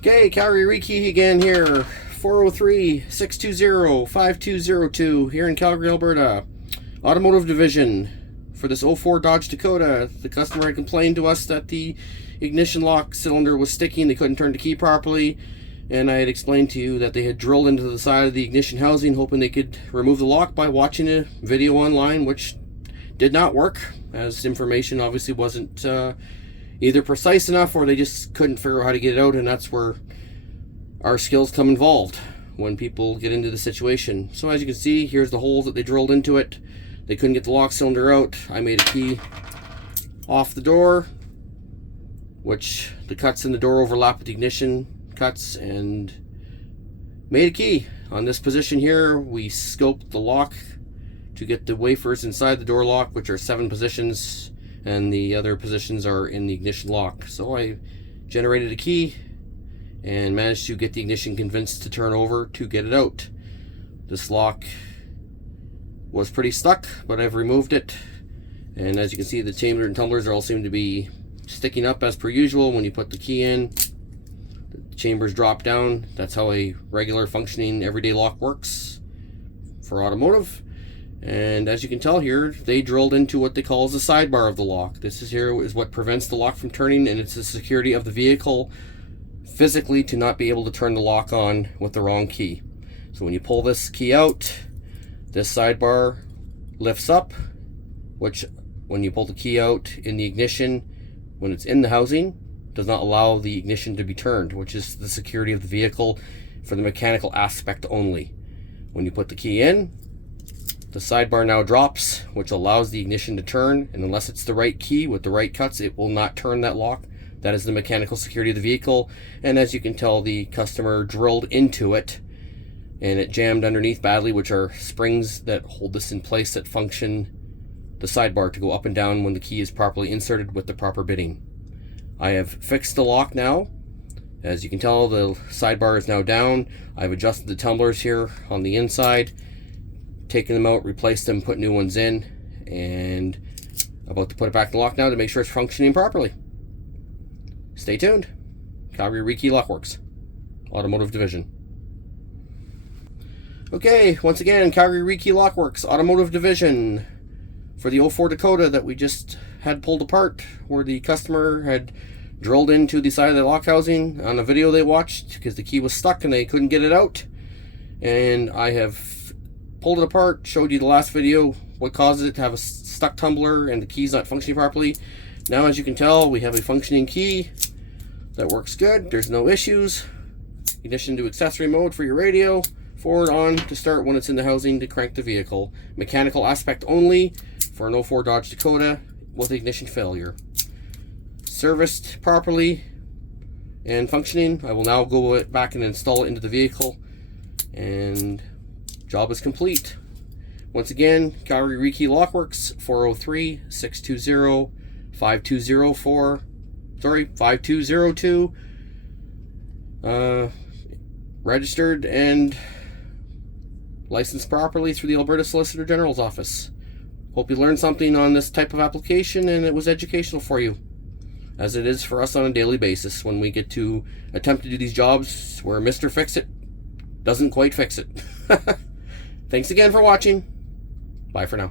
Okay, Calgary Rekey again here. 403-620-5202 here in Calgary, Alberta. Automotive division for this 04 Dodge Dakota. The customer had complained to us that the ignition lock cylinder was sticky and they couldn't turn the key properly. And I had explained to you that they had drilled into the side of the ignition housing hoping they could remove the lock by watching a video online, which did not work, as information obviously wasn't either precise enough or they just couldn't figure out how to get it out, and that's where our skills come involved when people get into the situation. So as you can see, here's the holes that they drilled into it. They couldn't get the lock cylinder out. I made a key off the door, which the cuts in the door overlap with the ignition cuts, and made a key. On this position here, we scoped the lock to get the wafers inside the door lock, which are 7 positions, and the other positions are in the ignition lock. So I generated a key and managed to get the ignition convinced to turn over to get it out. This lock was pretty stuck, but I've removed it, and as you can see, the chamber and tumblers all seem to be sticking up as per usual. When you put the key in, the chambers drop down. That's how a regular functioning everyday lock works for automotive. And as you can tell here, they drilled into what they call the sidebar of the lock. This is what prevents the lock from turning, and it's the security of the vehicle physically to not be able to turn the lock on with the wrong key. So when you pull this key out, this sidebar lifts up, which when you pull the key out in the ignition, when it's in the housing, does not allow the ignition to be turned, which is the security of the vehicle for the mechanical aspect only. When you put the key in, the sidebar now drops, which allows the ignition to turn, and unless it's the right key with the right cuts, it will not turn that lock. That is the mechanical security of the vehicle. And as you can tell, the customer drilled into it and it jammed underneath badly, which are springs that hold this in place that function the sidebar to go up and down when the key is properly inserted with the proper bitting. I have fixed the lock now. As you can tell, the sidebar is now down. I've adjusted the tumblers here on the inside, taken them out, replaced them, put new ones in, and about to put it back in the lock now to make sure it's functioning properly. Stay tuned. Calgary Rekey Lockworks, Automotive Division. Okay, once again, Calgary Rekey Lockworks, Automotive Division, for the 04 Dakota that we just had pulled apart, where the customer had drilled into the side of the lock housing on a video they watched because the key was stuck and they couldn't get it out. And I have pulled it apart, showed you the last video what causes it to have a stuck tumbler and the key's not functioning properly. Now, as you can tell, we have a functioning key that works good. There's no issues. Ignition to accessory mode for your radio. Forward on to start when it's in the housing to crank the vehicle. Mechanical aspect only for an 04 Dodge Dakota with ignition failure. Serviced properly and functioning. I will now go back and install it into the vehicle, and job is complete. Once again, Calgary Rekey Lockworks, 403-620-5202. Registered and licensed properly through the Alberta Solicitor General's office. Hope you learned something on this type of application and it was educational for you, as it is for us on a daily basis when we get to attempt to do these jobs where Mr. Fix-It doesn't quite fix it. Thanks again for watching. Bye for now.